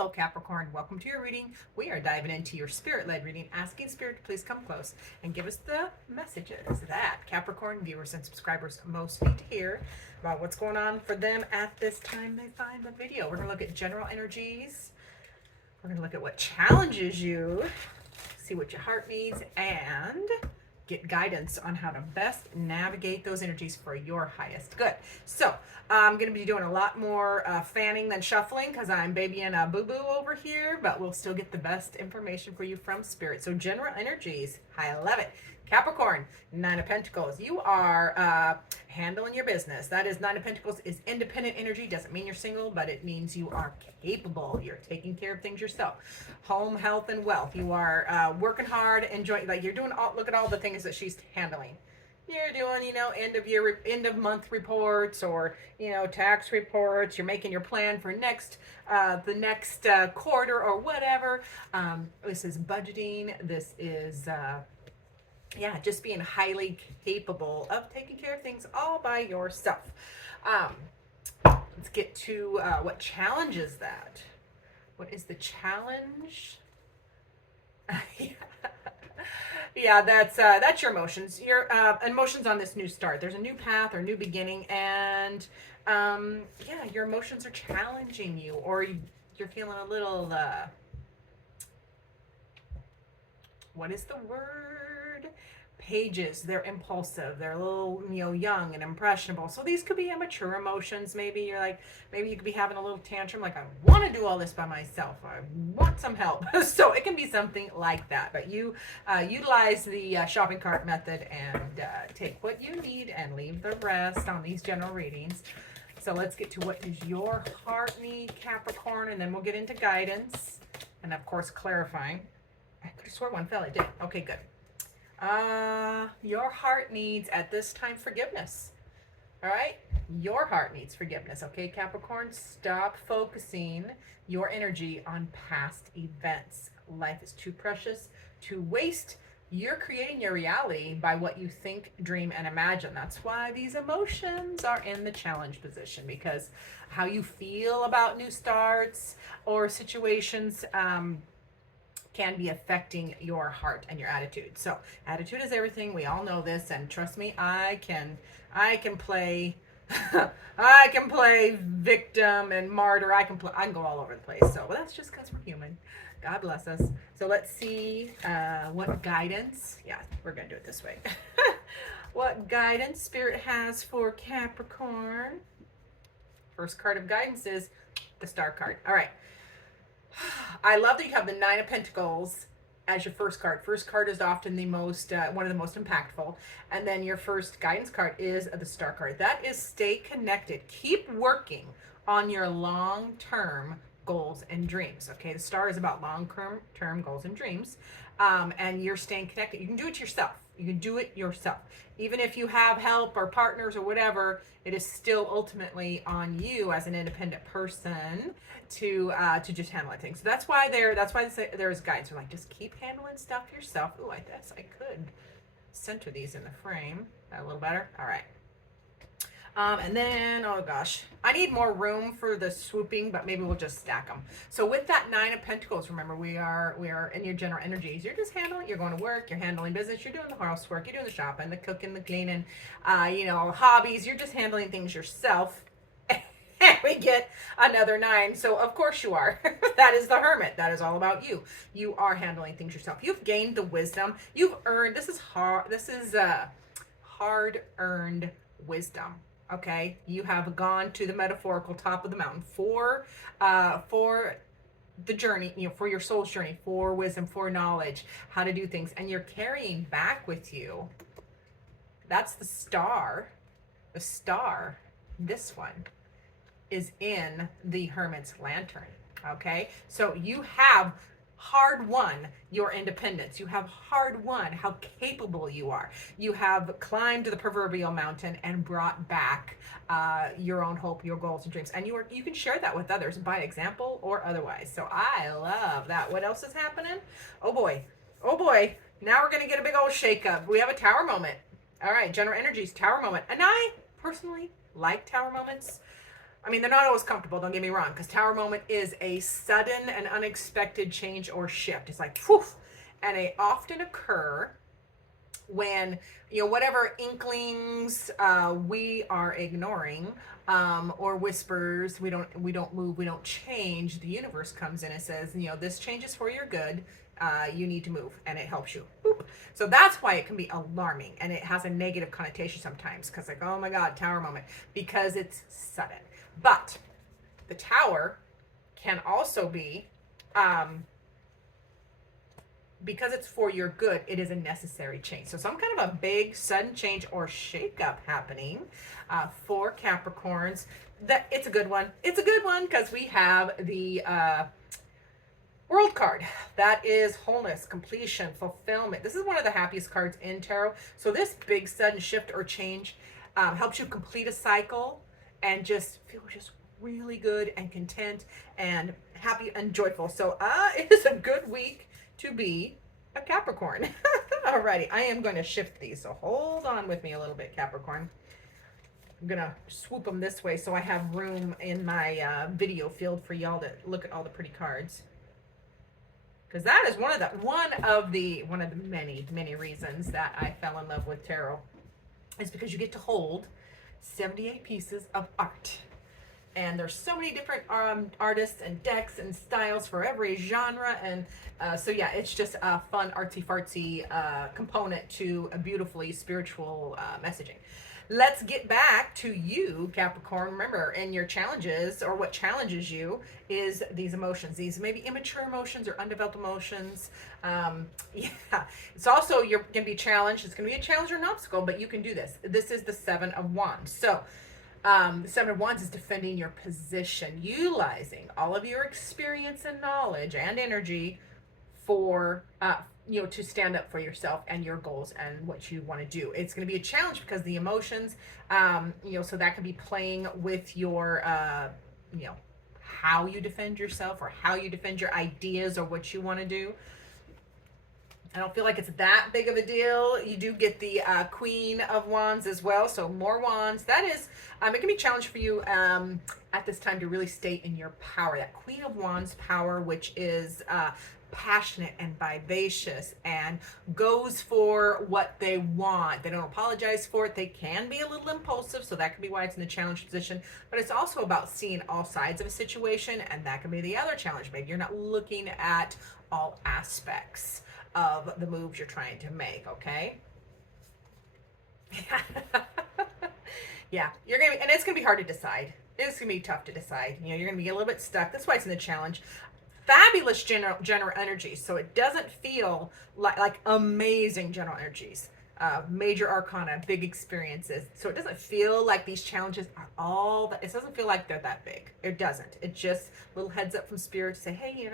Hello, Capricorn. Welcome to your reading. We are diving into your spirit-led reading, asking Spirit to please come close and give us the messages that Capricorn viewers and subscribers most need to hear about what's going on for them at this time they find the video. We're going to look at general energies. We're going to look at what challenges you, see what your heart needs, and get guidance on how to best navigate those energies for your highest good. So I'm going to be doing a lot more fanning than shuffling because I'm babying a boo-boo over here, but we'll still get the best information for you from Spirit. So general energies, I love it. Capricorn, Nine of Pentacles. You are handling your business. That is, Nine of Pentacles is independent energy. Doesn't mean you're single, but it means you are capable. You're taking care of things yourself. Home, health, and wealth. You are working hard, enjoying, like you're doing all, look at all the things that she's handling. You're doing, end of month reports or, tax reports. You're making your plan for the next quarter or whatever. This is budgeting. This is, just being highly capable of taking care of things all by yourself. Let's get to what challenges that. What is the challenge? Yeah, that's your emotions. Your emotions on this new start. There's a new path or new beginning, and your emotions are challenging you, or you're feeling a little. What is the word? Pages. They're impulsive. They're a little, young and impressionable. So these could be immature emotions. Maybe you're like, maybe you could be having a little tantrum, like I want to do all this by myself. I want some help. So it can be something like that. But you utilize the shopping cart method and take what you need and leave the rest on these general readings. So let's get to what does your heart need, Capricorn, and then we'll get into guidance and of course clarifying. I could have swore one fell. It did. Okay, good. Your heart needs at this time forgiveness. All right? Your heart needs forgiveness. Okay, Capricorn? Stop focusing your energy on past events. Life is too precious to waste. You're creating your reality by what you think, dream, and imagine. That's why these emotions are in the challenge position, because how you feel about new starts or situations, can be affecting your heart and your attitude. So attitude is everything. We all know this, and trust me, I can play I can play victim and martyr. I can go all over the place. So that's just because we're human. God bless us. So let's see what guidance. Yeah, we're gonna do it this way. What guidance Spirit has for Capricorn. First card of guidance is the Star card. All right. I love that you have the Nine of Pentacles as your first card. First card is often the most, one of the most impactful. And then your first guidance card is the Star card. That is stay connected. Keep working on your long-term goals and dreams. Okay, the Star is about long-term goals and dreams. And you're staying connected. You can do it yourself. You can do it yourself. Even if you have help or partners or whatever, it is still ultimately on you as an independent person to just handle things. So that's why there's guides. We're like, just keep handling stuff yourself. Ooh, I guess I could center these in the frame. That a little better? All right. And then, oh gosh, I need more room for the swooping, but maybe we'll just stack them. So with that Nine of Pentacles, remember, we are in your general energies. You're just handling, you're going to work, you're handling business, you're doing the housework, you're doing the shopping, the cooking, the cleaning, hobbies. You're just handling things yourself. And we get another 9. So of course you are. That is the Hermit. That is all about you. You are handling things yourself. You've gained the wisdom. You've earned, this is hard-earned wisdom. Okay, you have gone to the metaphorical top of the mountain for the journey, for your soul's journey, for wisdom, for knowledge, how to do things, and you're carrying back with you. That's the Star. The Star, this one, is in the Hermit's lantern. Okay, so you have hard won your independence. You have hard won how capable you are. You have climbed the proverbial mountain and brought back your own hope, your goals and dreams. And you can share that with others by example or otherwise. So I love that. What else is happening? Oh boy. Oh boy. Now we're going to get a big old shakeup. We have a Tower moment. All right. General energies, Tower moment. And I personally like Tower moments. I mean, they're not always comfortable, don't get me wrong, because Tower moment is a sudden and unexpected change or shift. It's like, poof, and they often occur when, you know, whatever inklings we are ignoring, or whispers, we don't move, we don't change, the universe comes in and says, you know, this change is for your good, you need to move, and it helps you. Boop. So that's why it can be alarming, and it has a negative connotation sometimes, because like, oh my god, Tower moment, because it's sudden. But the Tower can also be, because it's for your good, it is a necessary change. So some kind of a big sudden change or shakeup happening for Capricorns. That it's a good one. It's a good one because we have the World card. That is wholeness, completion, fulfillment. This is one of the happiest cards in tarot. So this big sudden shift or change helps you complete a cycle and just feel just really good and content and happy and joyful. So it is a good week to be a Capricorn. Alrighty, I am going to shift these, so hold on with me a little bit, Capricorn. I'm gonna swoop them this way so I have room in my video field for y'all to look at all the pretty cards. Because that is one of the many reasons that I fell in love with tarot. Is because you get to hold 78 pieces of art. And there's so many different artists and decks and styles for every genre, and so yeah, it's just a fun artsy fartsy component to a beautifully spiritual messaging. Let's get back to you, Capricorn. Remember, in your challenges, or what challenges you, is these emotions. These maybe immature emotions or undeveloped emotions. Yeah, it's also, you're going to be challenged. It's going to be a challenge or an obstacle, but you can do this. This is the Seven of Wands. So the Seven of Wands is defending your position, utilizing all of your experience and knowledge and energy for, to stand up for yourself and your goals and what you want to do. It's going to be a challenge because the emotions, so that could be playing with your, how you defend yourself or how you defend your ideas or what you want to do. I don't feel like it's that big of a deal. You do get the Queen of Wands as well, so more wands. That is, it can be a challenge for you at this time to really stay in your power. That Queen of Wands power, which is passionate and vivacious and goes for what they want. They don't apologize for it. They can be a little impulsive, so that could be why it's in the challenge position. But it's also about seeing all sides of a situation, and that can be the other challenge. Maybe you're not looking at all aspects of the moves you're trying to make, okay? Yeah, you're gonna be, and it's gonna be hard to decide. It's gonna be tough to decide. You're gonna be a little bit stuck. That's why it's in the challenge. Fabulous general energies, so it doesn't feel like amazing general energies. Major arcana, big experiences. So it doesn't feel like these challenges are all that. It doesn't feel like they're that big. It doesn't. It's just a little heads up from spirit to say, hey,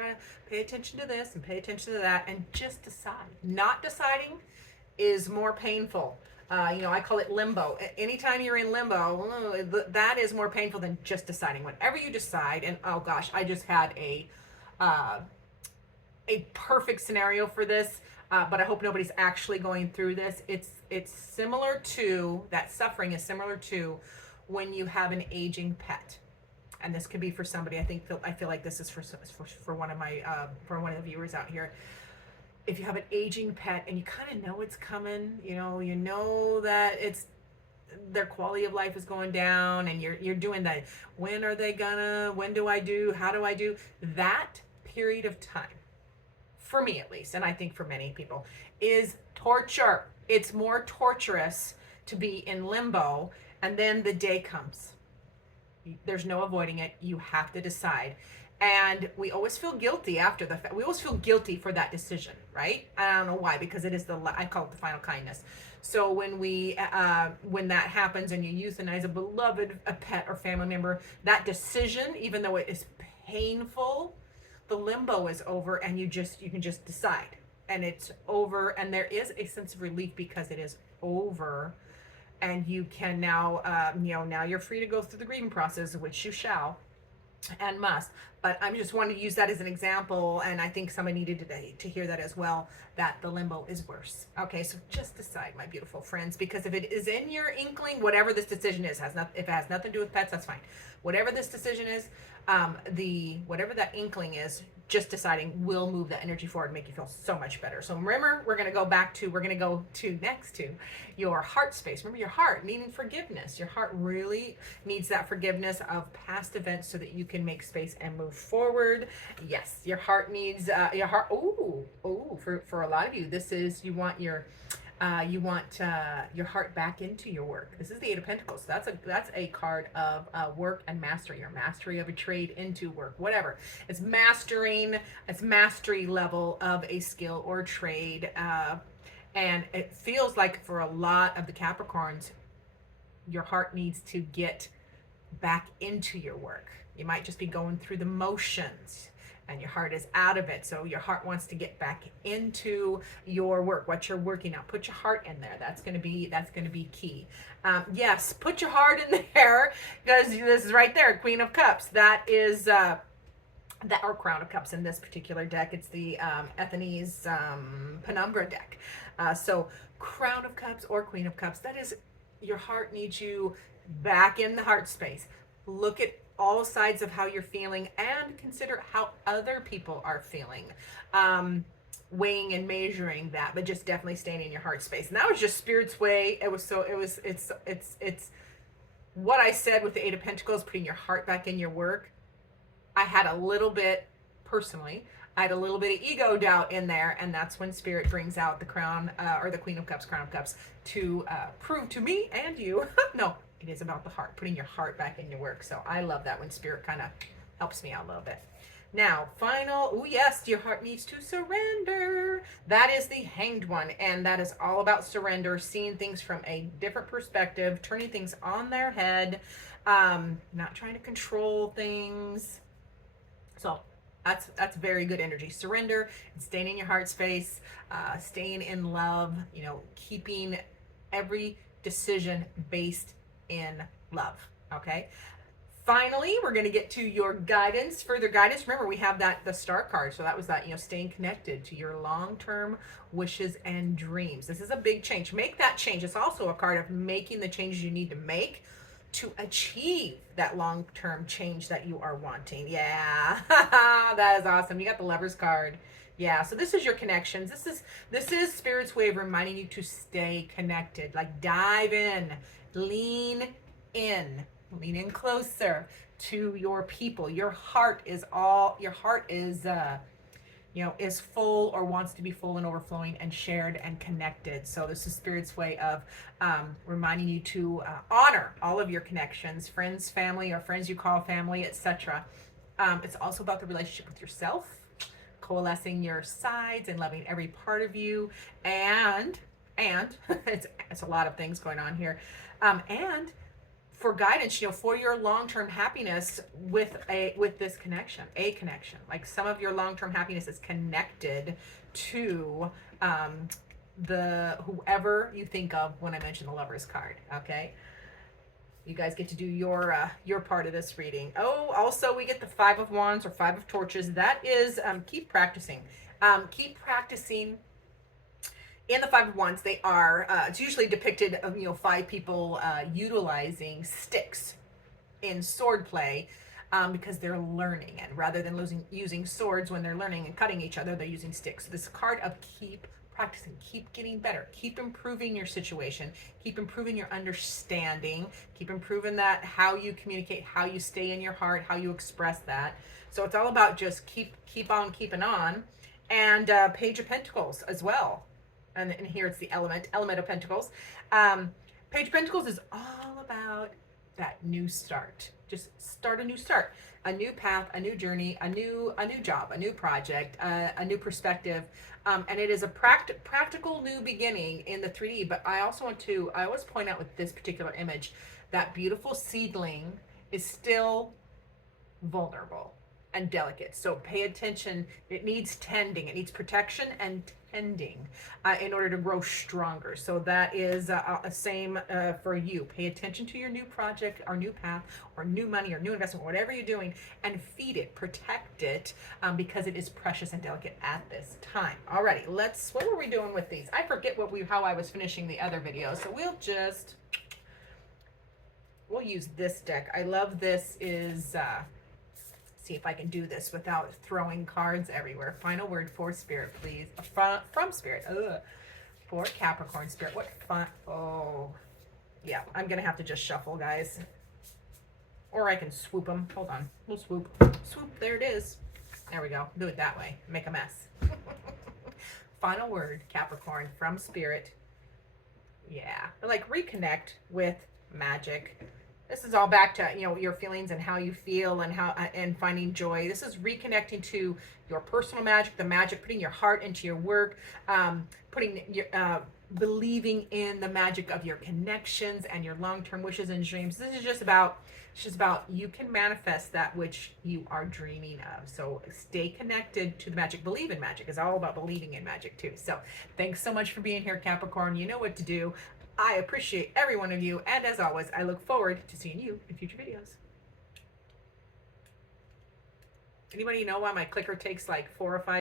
pay attention to this and pay attention to that, and just decide. Not deciding is more painful. I call it limbo. Anytime you're in limbo, that is more painful than just deciding. Whenever you decide, and oh gosh, I just had a perfect scenario for this. But I hope nobody's actually going through this. It's similar to, that suffering is similar to when you have an aging pet. And this could be for somebody. I feel like this is for one of my for one of the viewers out here. If you have an aging pet and you kind of know it's coming, you know that it's their quality of life is going down, and you're doing that. When do I do? How do I do? That period of time, for me at least, and I think for many people, is torture. It's more torturous to be in limbo, and then the day comes. There's no avoiding it. You have to decide. And we always feel guilty after the fact. We always feel guilty for that decision, right? I don't know why, because it is I call it the final kindness. So when when that happens and you euthanize a pet or family member, that decision, even though it is painful, the limbo is over, and you can just decide, and it's over, and there is a sense of relief because it is over, and you can now now you're free to go through the grieving process, which you shall, and must. But I'm just wanting to use that as an example, and I think somebody needed to hear that as well, that the limbo is worse. Okay, so just decide, my beautiful friends, because if it is in your inkling, whatever this decision is, if it has nothing to do with pets, that's fine. Whatever this decision is, whatever that inkling is, just deciding will move that energy forward and make you feel so much better. So remember, we're going to go to next to your heart space. Remember, your heart needing forgiveness. Your heart really needs that forgiveness of past events so that you can make space and move forward. Yes, your heart needs your heart. For a lot of you, this is you want your heart back into your work. This is the Eight of Pentacles. So that's a card of work and mastery, or mastery of a trade into work, whatever. It's mastery level of a skill or trade. And it feels like for a lot of the Capricorns, your heart needs to get back into your work. You might just be going through the motions and your heart is out of it. So your heart wants to get back into your work, what you're working on. Put your heart in there. That's going to be key. Yes, put your heart in there, because this is right there, Queen of Cups. That is that, or Crown of Cups in this particular deck. It's the Ethanese Penumbra deck. So Crown of Cups or Queen of Cups. That is, your heart needs you back in the heart space. Look at all sides of how you're feeling and consider how other people are feeling, weighing and measuring that, but just definitely staying in your heart space. And that was just Spirit's way. It's what I said with the Eight of Pentacles, putting your heart back in your work. I had a little bit, personally, I had a little bit of ego doubt in there, and that's when Spirit brings out the Crown, or the Queen of Cups, Crown of Cups, to prove to me and you, no, it is about the heart, putting your heart back in your work. So I love that when Spirit kind of helps me out a little bit. Now, yes, your heart needs to surrender. That is the Hanged One, and that is all about surrender, seeing things from a different perspective, turning things on their head, not trying to control things. So that's very good energy. Surrender and staying in your heart space, staying in love, keeping every decision based in love. Okay. Finally, we're going to get to your guidance, further guidance. Remember, we have the Star card. So that was that, staying connected to your long-term wishes and dreams. This is a big change. Make that change. It's also a card of making the changes you need to make to achieve that long-term change that you are wanting. Yeah, that is awesome. You got the Lovers card. Yeah, so this is your connections. This is Spirit's way of reminding you to stay connected. Like, dive in, lean in closer to your people. Your heart is is full, or wants to be full and overflowing and shared and connected. So this is Spirit's way of reminding you to honor all of your connections, friends, family, or friends you call family, etc. It's also about the relationship with yourself, coalescing your sides and loving every part of you, and it's a lot of things going on here, and for guidance, for your long-term happiness with this connection, like some of your long-term happiness is connected to the whoever you think of when I mention the Lovers card. Okay, you guys get to do your part of this reading. Oh, also we get the Five of Wands or Five of Torches. That is keep practicing. In the Five of Wands, they are, it's usually depicted of, 5 people utilizing sticks in sword play because they're learning. And rather than using swords when they're learning and cutting each other, they're using sticks. So this card of keep practicing, keep getting better, keep improving your situation, keep improving your understanding, keep improving that, how you communicate, how you stay in your heart, how you express that. So it's all about just keep on keeping on. And Page of Pentacles as well. And here it's the element of Pentacles. Page of Pentacles is all about that new start. Just start a new start, a new path, a new journey, a new job, a new project, a new perspective. And it is a practical new beginning in the 3D. But I always point out with this particular image, that beautiful seedling is still vulnerable and delicate. So pay attention. It needs tending. It needs protection and pretending in order to grow stronger. So that is a same for you. Pay attention to your new project or new path or new money or new investment, whatever you're doing, and feed it, protect it, because it is precious and delicate at this time. Alrighty, what were we doing with these? I forget how I was finishing the other video. So we'll use this deck. I love this see if I can do this without throwing cards everywhere. Final word for Spirit, please. From Spirit. For Capricorn Spirit. What fun. Oh, yeah. I'm going to have to just shuffle, guys. Or I can swoop them. Hold on. We'll swoop. Swoop. There it is. There we go. Do it that way. Make a mess. Final word, Capricorn, from Spirit. Yeah. Like, reconnect with magic. This is all back to, your feelings and how you feel and finding joy. This is reconnecting to your personal magic, the magic, putting your heart into your work, believing in the magic of your connections and your long-term wishes and dreams. This is just about you can manifest that which you are dreaming of. So stay connected to the magic. Believe in magic. It's all about believing in magic too. So thanks so much for being here, Capricorn. You know what to do. I appreciate every one of you, and as always, I look forward to seeing you in future videos. Anybody know why my clicker takes like 4 or 5